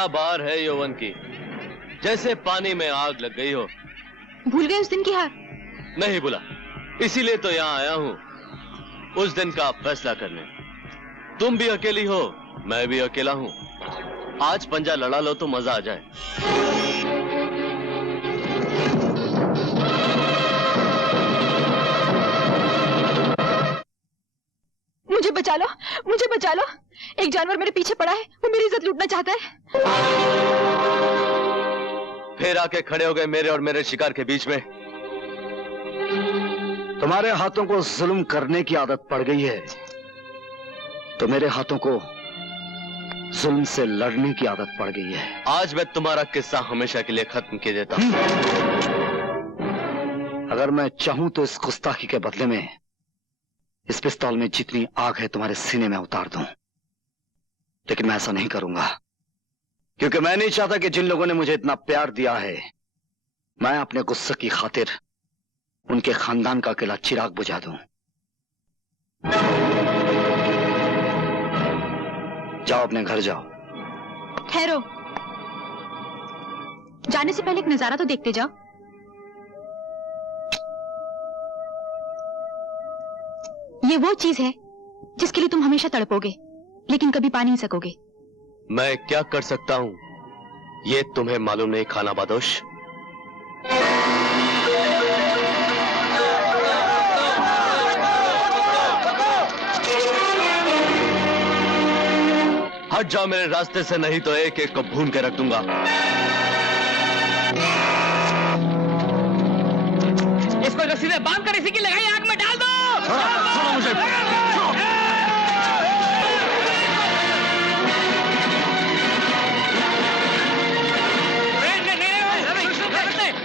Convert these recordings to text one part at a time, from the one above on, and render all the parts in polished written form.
क्या बार है यौवन की, जैसे पानी में आग लग गई हो। भूल गए उस दिन की हार? नहीं भूला, इसीलिए तो यहाँ आया हूँ उस दिन का फैसला करने। तुम भी अकेली हो, मैं भी अकेला हूँ। आज पंजा लड़ा लो तो मजा आ जाए। मुझे बचा लो, मुझे बचा लो। एक जानवर मेरे पीछे पड़ा है, वो मेरी इज्जत लूटना चाहता है। फिर आके खड़े हो गए मेरे और मेरे शिकार के बीच में। तुम्हारे हाथों को जुल्म करने की आदत पड़ गई है, तो मेरे हाथों को जुल्म से लड़ने की आदत पड़ गई है। आज मैं तुम्हारा किस्सा हमेशा के लिए खत्म कर देता हूं। अगर मैं चाहूं तो इस गुस्ताखी के बदले में इस पिस्तौल में जितनी आग है तुम्हारे सीने में उतार दूं, लेकिन मैं ऐसा नहीं करूंगा, क्योंकि मैं नहीं चाहता कि जिन लोगों ने मुझे इतना प्यार दिया है, मैं अपने गुस्से की खातिर उनके खानदान का अकेला चिराग बुझा दूं। जाओ, अपने घर जाओ। ठहरो, जाने से पहले एक नजारा तो देखते जाओ। ये वो चीज है जिसके लिए तुम हमेशा तड़पोगे, लेकिन कभी पा नहीं सकोगे। मैं क्या कर सकता हूं ये तुम्हें मालूम नहीं, खाना बादोश। हट जाओ मेरे रास्ते से, नहीं तो एक एक को भून के रख दूंगा। इसको रस्सी में बांध कर इसी की लगाई आग में डाल दो। सुनो मुझे।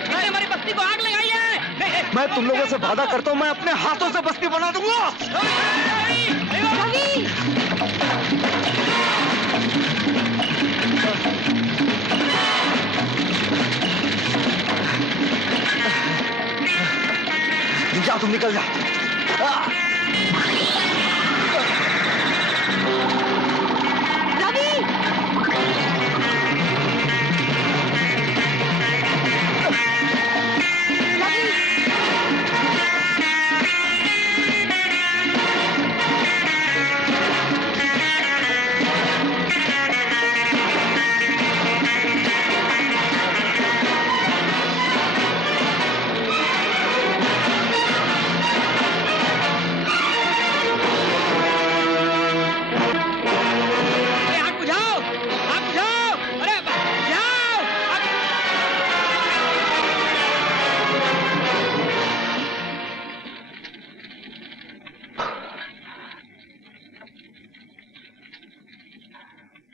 नहीं, हमारी बस्ती को आग लगाई है। मैं तुम लोगों से वादा करता हूं, मैं अपने हाथों से बस्ती बना दूंगा। रवि! जा, तुम निकल जा। रवि!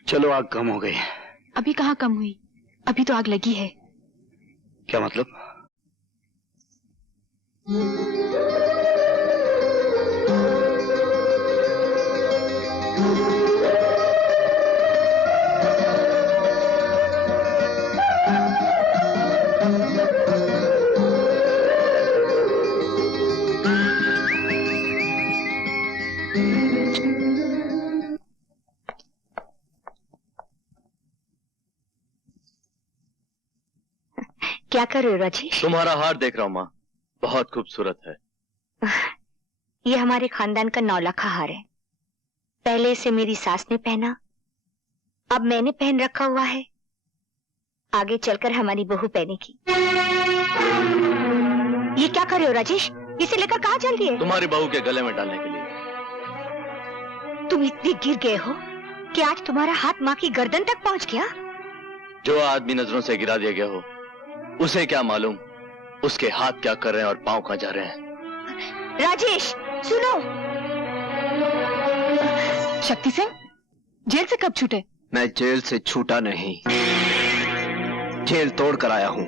चलो, आग कम हो गई। अभी कहाँ कम हुई, अभी तो आग लगी है। क्या मतलब? क्या कर रहे हो राजेश? तुम्हारा हार देख रहा हूं माँ, बहुत खूबसूरत है। ये हमारे खानदान का 9 लाखा हार है। पहले इसे मेरी सास ने पहना, अब मैंने पहन रखा हुआ है, आगे चलकर हमारी बहू पहनेगी। ये क्या कर रहे हो राजेश? इसे लेकर कहाँ चल रही है? तुम्हारी बहू के गले में डालने के लिए। तुम इतने गिर गए हो कि आज तुम्हारा हाथ माँ की गर्दन तक पहुँच गया। जो आदमी नजरों से गिरा दिया गया हो, उसे क्या मालूम उसके हाथ क्या कर रहे हैं और पांव कहाँ जा रहे हैं। राजेश सुनो। शक्ति सिंह, जेल से कब छूटे? मैं जेल से छूटा नहीं, जेल तोड़ कर आया हूं।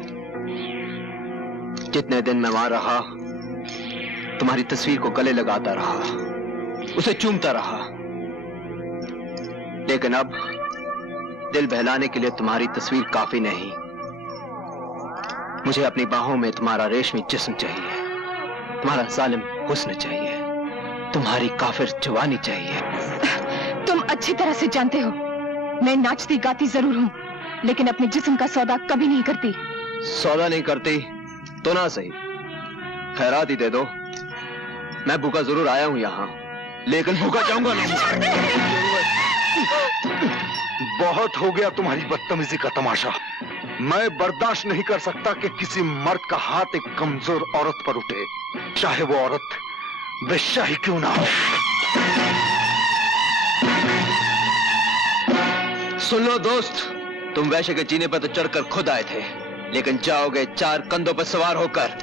जितने दिन मैं वहां रहा, तुम्हारी तस्वीर को गले लगाता रहा, उसे चूमता रहा, लेकिन अब दिल बहलाने के लिए तुम्हारी तस्वीर काफी नहीं। मुझे अपनी बाहों में तुम्हारा रेशमी जिस्म चाहिए, तुम्हारा जालिम हुस्न चाहिए, तुम्हारी काफिर जवानी चाहिए। तुम अच्छी तरह से जानते हो मैं नाचती गाती जरूर हूँ, लेकिन अपने जिस्म का सौदा कभी नहीं करती। सौदा नहीं करती तो ना सही, खैरात ही दे दो। मैं भूखा जरूर आया हूं यहाँ, लेकिन भूखा जाऊंगा नहीं। बहुत हो गया तुम्हारी बदतमीजी का तमाशा। मैं बर्दाश्त नहीं कर सकता कि किसी मर्द का हाथ एक कमजोर औरत पर उठे, चाहे वो औरत वेश्या ही क्यों ना हो। सुन लो दोस्त, तुम वैश्य के जीने पर तो चढ़कर खुद आए थे, लेकिन जाओगे 4 कंधों पर सवार होकर।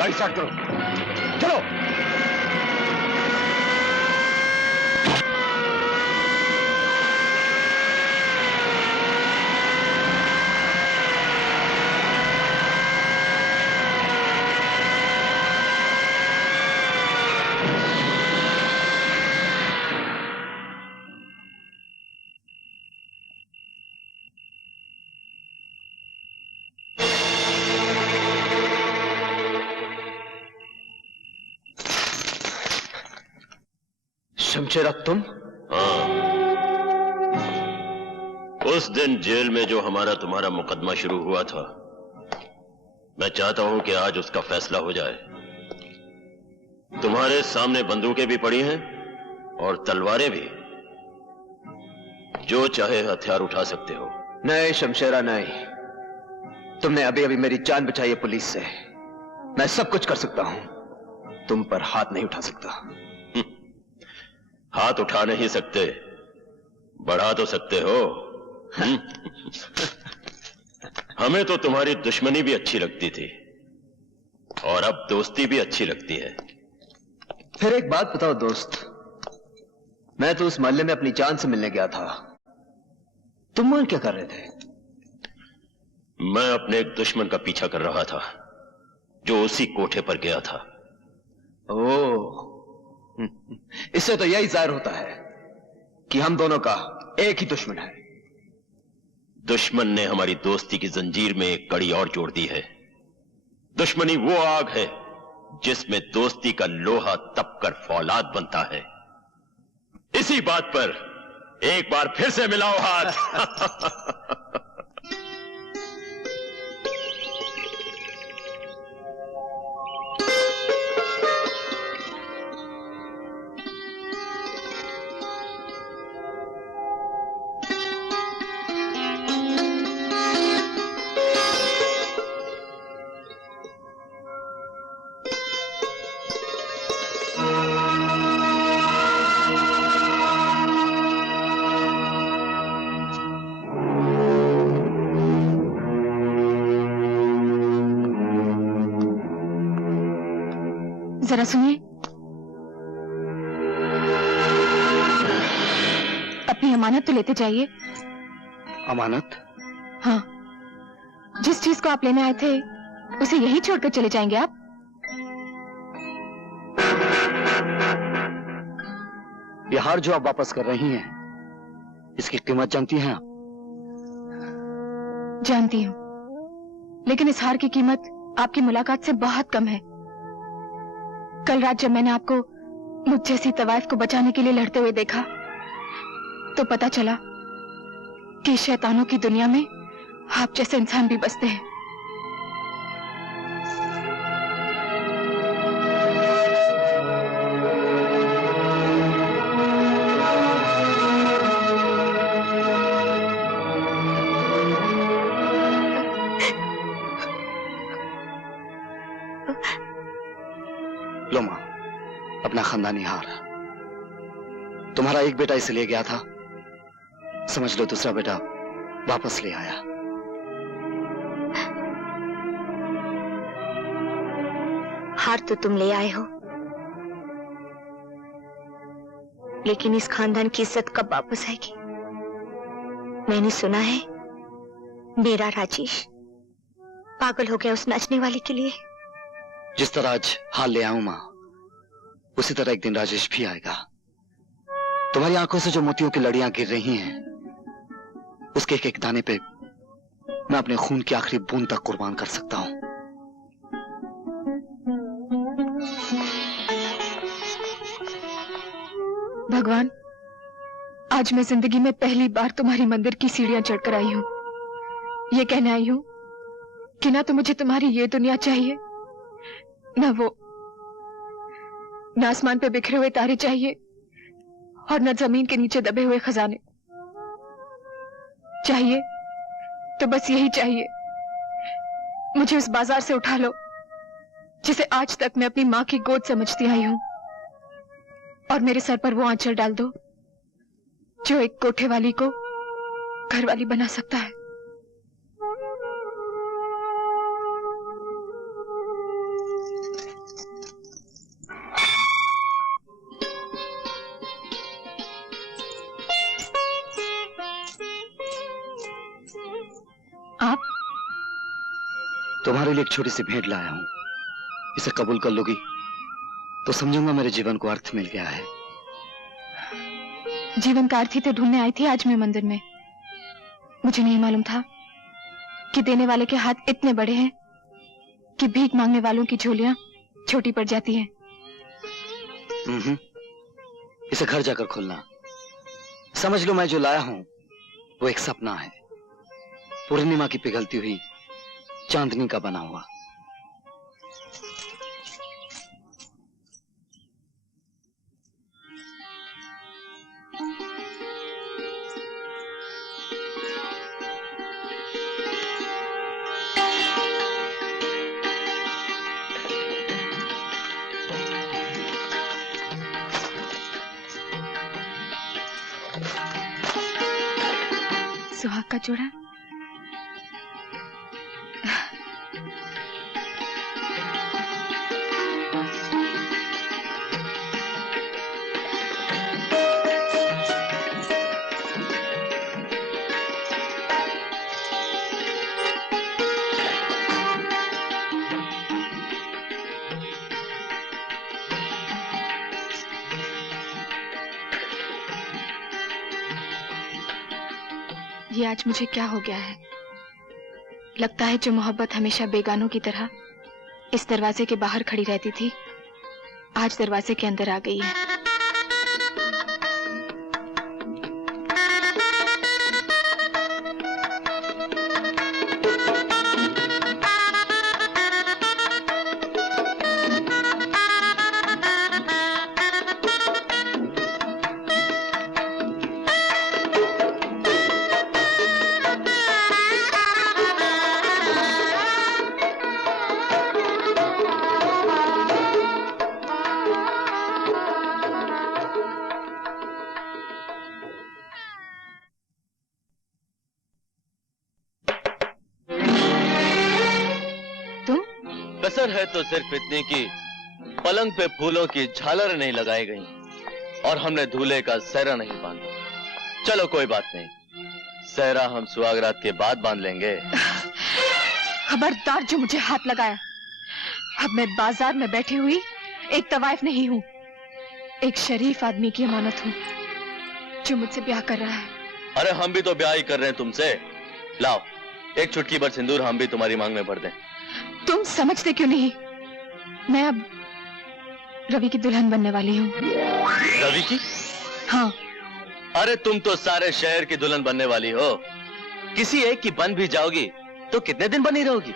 गाड़ी स्टार्ट करो, चलो। शमशेरा तुम? हाँ, उस दिन जेल में जो हमारा तुम्हारा मुकदमा शुरू हुआ था, मैं चाहता हूं कि आज उसका फैसला हो जाए। तुम्हारे सामने बंदूकें भी पड़ी हैं और तलवारें भी, जो चाहे हथियार उठा सकते हो। नहीं शमशेरा नहीं, तुमने अभी अभी मेरी जान बचाई है पुलिस से। मैं सब कुछ कर सकता हूं, तुम पर हाथ नहीं उठा सकता। हाथ उठा नहीं सकते, बढ़ा तो सकते हो। हमें तो तुम्हारी दुश्मनी भी अच्छी लगती थी और अब दोस्ती भी अच्छी लगती है। फिर एक बात बताओ दोस्त, मैं तो उस मोहल्ले में अपनी जान से मिलने गया था, तुम वहां क्या कर रहे थे? मैं अपने एक दुश्मन का पीछा कर रहा था जो उसी कोठे पर गया था। ओह, इससे तो यही जाहिर होता है कि हम दोनों का एक ही दुश्मन है। दुश्मन ने हमारी दोस्ती की जंजीर में एक कड़ी और जोड़ दी है। दुश्मनी वो आग है जिसमें दोस्ती का लोहा तपकर फौलाद बनता है। इसी बात पर एक बार फिर से मिलाओ हाथ। जरा सुनिए, अपनी अमानत तो लेते जाइए। अमानत? हाँ, जिस चीज को आप लेने आए थे उसे यही छोड़कर चले जाएंगे आप? ये हार जो आप वापस कर रही हैं, इसकी कीमत जानती हैं आप? जानती हूँ, लेकिन इस हार की कीमत आपकी मुलाकात से बहुत कम है। कल रात जब मैंने आपको मुझ जैसी तवाइफ को बचाने के लिए लड़ते हुए देखा, तो पता चला कि शैतानों की दुनिया में आप जैसे इंसान भी बसते हैं। लो मां, अपना खानदानी हार। तुम्हारा एक बेटा इसे ले गया था, समझ लो दूसरा बेटा वापस ले आया। हार तो तुम ले आए हो, लेकिन इस खानदान की इज्जत कब वापस आएगी? मैंने सुना है मेरा राजेश पागल हो गया उस नाचने वाले के लिए। जिस तरह आज हाल ले आऊं मां, उसी तरह एक दिन राजेश भी आएगा। तुम्हारी आंखों से जो मोतियों की लड़ियां गिर रही हैं, उसके एक एक दाने पे मैं अपने खून की आखिरी बूंद तक कुर्बान कर सकता हूं। भगवान, आज मैं जिंदगी में पहली बार तुम्हारी मंदिर की सीढ़ियां चढ़कर आई हूं। ये कहने आई हूं कि ना तो मुझे तुम्हारी ये दुनिया चाहिए, न वो, न आसमान पे बिखरे हुए तारे चाहिए, और न जमीन के नीचे दबे हुए खजाने। चाहिए तो बस यही चाहिए, मुझे उस बाजार से उठा लो जिसे आज तक मैं अपनी मां की गोद समझती आई हूं, और मेरे सर पर वो आंचल डाल दो जो एक कोठे वाली को घर वाली बना सकता है। आप? तुम्हारे लिए एक छोटी सी भेंट लाया हूं, इसे कबूल कर लोगी तो समझूंगा मेरे जीवन को अर्थ मिल गया है। जीवन का अर्थ ही तो ढूंढने आई थी आज मैं मंदिर में। मुझे नहीं मालूम था कि देने वाले के हाथ इतने बड़े हैं कि भीख मांगने वालों की झोलियां छोटी पड़ जाती हैं। इसे घर जाकर खोलना। समझ लो मैं जो लाया हूं वो एक सपना है, पूर्णिमा की पिघलती हुई चांदनी का बना हुआ। सुहाग का जोड़ा। ये आज मुझे क्या हो गया है? लगता है जो मोहब्बत हमेशा बेगानों की तरह इस दरवाजे के बाहर खड़ी रहती थी, आज दरवाजे के अंदर आ गई है। कसर है तो सिर्फ इतनी कि पलंग पे फूलों की झालर नहीं लगाई गई और हमने दूल्हे का सहरा नहीं बांधा। चलो कोई बात नहीं, सहरा हम सुहागरात के बाद बांध लेंगे। खबरदार जो मुझे हाथ लगाया। अब मैं बाजार में बैठी हुई एक तवाइफ नहीं हूँ। एक शरीफ आदमी की अमानत हूँ जो मुझसे ब्याह कर रहा है। अरे हम भी तो ब्याह ही कर रहे हैं तुमसे। लाओ एक चुटकी भर सिंदूर हम भी तुम्हारी मांग में भर दें। तुम समझते क्यों नहीं? मैं अब रवि की दुल्हन बनने वाली हूँ। रवि की? हाँ। अरे तुम तो सारे शहर की दुल्हन बनने वाली हो। किसी एक की बन भी जाओगी तो कितने दिन बनी रहोगी?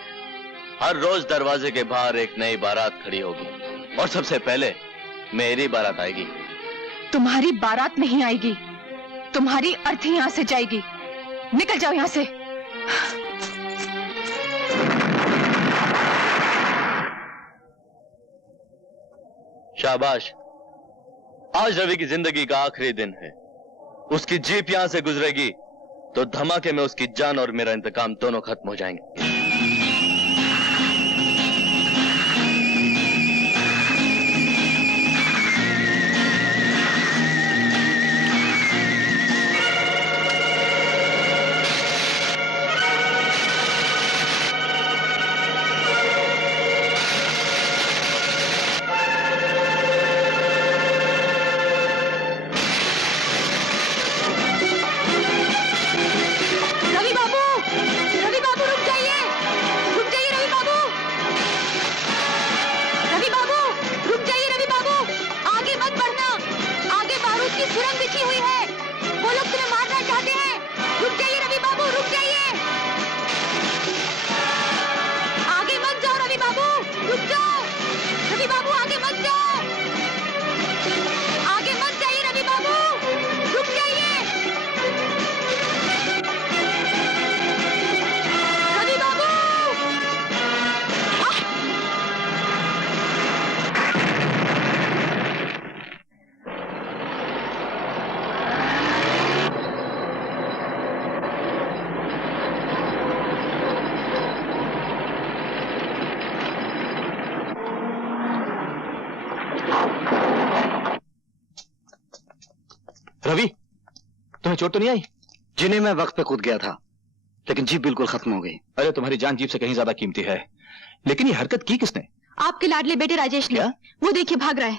हर रोज दरवाजे के बाहर एक नई बारात खड़ी होगी और सबसे पहले मेरी बारात आएगी। तुम्हारी बारात नहीं आएगी, तुम्हारी अर्थी यहाँ से जाएगी। निकल जाओ यहाँ से। शाबाश, आज रवि की जिंदगी का आखिरी दिन है। उसकी जीप यहां से गुजरेगी तो धमाके में उसकी जान और मेरा इंतकाम दोनों खत्म हो जाएंगे। रवि, तुम्हें चोट तो नहीं आई? जिन्हें मैं वक्त पे कूद गया था, लेकिन जीप बिल्कुल खत्म हो गई। अरे तुम्हारी जान जीप से कहीं ज्यादा कीमती है। लेकिन ये हरकत की किसने? आपके लाडले बेटे राजेश ने। क्या? वो देखिए भाग रहा है।